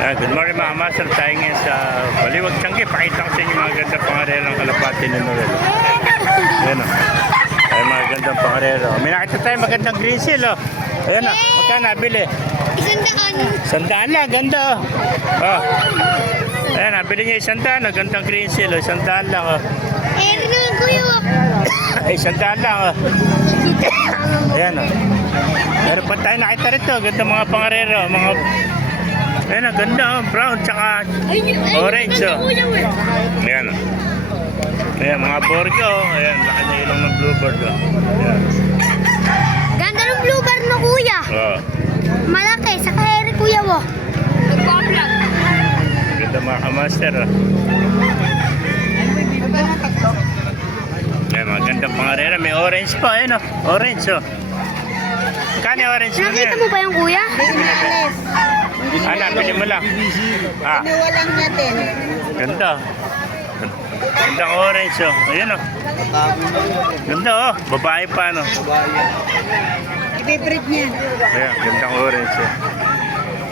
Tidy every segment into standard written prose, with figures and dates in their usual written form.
Good morning mga master. Tayo ngayon sa Baliwag Tiangge. Pakita ko sa inyo mga gandang pangarero ng kalapati ni Noel. Ayan o. Ay mga gandang pangarero. May nakita tayo magandang green seal o. Ayan o. Magkano nabili? 100. 100 lang. Ganda o. Oh. Ayan, nabili niya 100 o. Gandang green seal o. 100 lang o. Eri naman kuya. Ay, 100 lang o. Ayan o. Meron pa tayo nakita rito. Gandang mga pangarero. Mga... Ayan o, ganda o. Brown tsaka orange o. Ayan o. Ayan, mga borgo. Ayan, laki na ilong ng bluebird o. Ayan. Ganda ng bluebird no kuya. Oo. Malaki. Saka eri kuya mo. Nagpa-vlog. Ganda mga kamaster o. Ayan, mga gandang pangarera. May orange pa. Ayan o. Orange o. Kani orange mo na Nakita yan? mo ba yung kuya? Nabili mo lang. Ah, Walang natin. ganda. Gandang orange oh. Ayan oh. Ganda oh. Babae pa no. Ibe-breed niya. Ayan, gandang orange oh.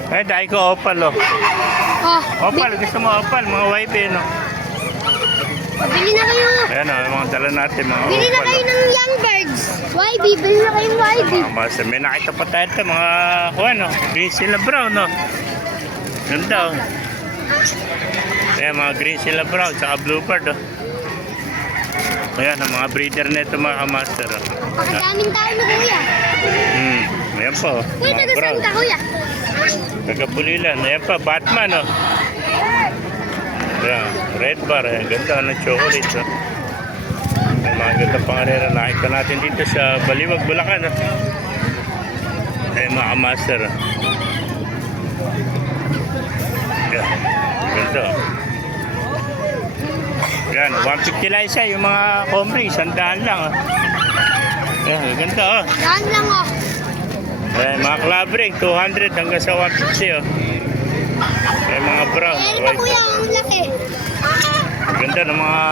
Ay, dahil ko opal oh. Oh, Opal, gusto mo opal, mga YB no. bili na kayo. Ayan oh, mga dala natin, mga Bili na opal kayo oh. ng young birds. YB, bili na kayong YB. Basta may nakita pa tayo ito, mga ano, green sila brown no. Ganda oh. Ayan, mga green sila brown, saka bluebird oh. Ayan, ang mga breeder na ito mga master oh. Pakadaming tayo na kuya. Ayan po oh. Kuya, Mga taga brown. saan ka kuya? Tagapulilan. Ayan pa, Batman oh. Ayan, red bar. Ayan, ganda ng chocolate oh. May mga ganda pangarera. Nakita natin dito sa Baliwag, Bulacan oh. Ayan, mga master oh. Ayan, ganda oh. Ayan, 150 lang isa. Yung mga Comrie, 100 lang oh. Ayan, ganda oh. Daan lang oh. Ayan, mga club ring, 200 hanggang sa 150 oh. Ayan, mga brown. Eri pa kuya, ang laki. Ganda ng mga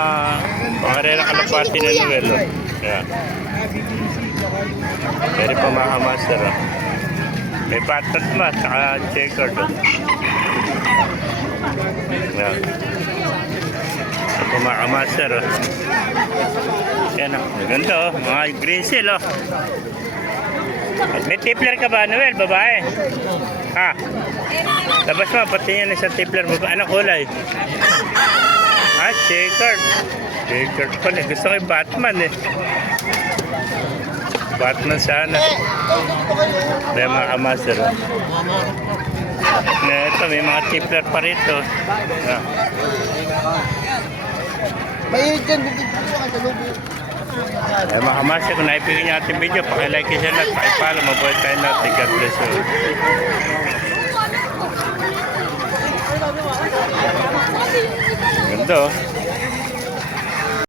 pangarera kalapati na Noel oh. Ayan. Pwede pa mga master oh. May patat ma, saka checkered oh. Ayan. Ito pa mga master oh. Ayan oh, ganda oh. Mga green seal oh. May tipler ka ba, Noel? Babae? Ha? Labas mo, pati yan isang tipler mo. Anong kulay? Ah, checkered. Checkered pala. Gusto ko yung Batman eh. Batman sana. May mga kamaster. Ito, may mga tipler pa rito. Ah. Bayad dyan, bibig ko sa lubo. Ay, mga kamaster, kung naipigin niyo ating video, pakilike and share at pakipalo. Mabuhay tayo natin. God bless you. Ganda oh.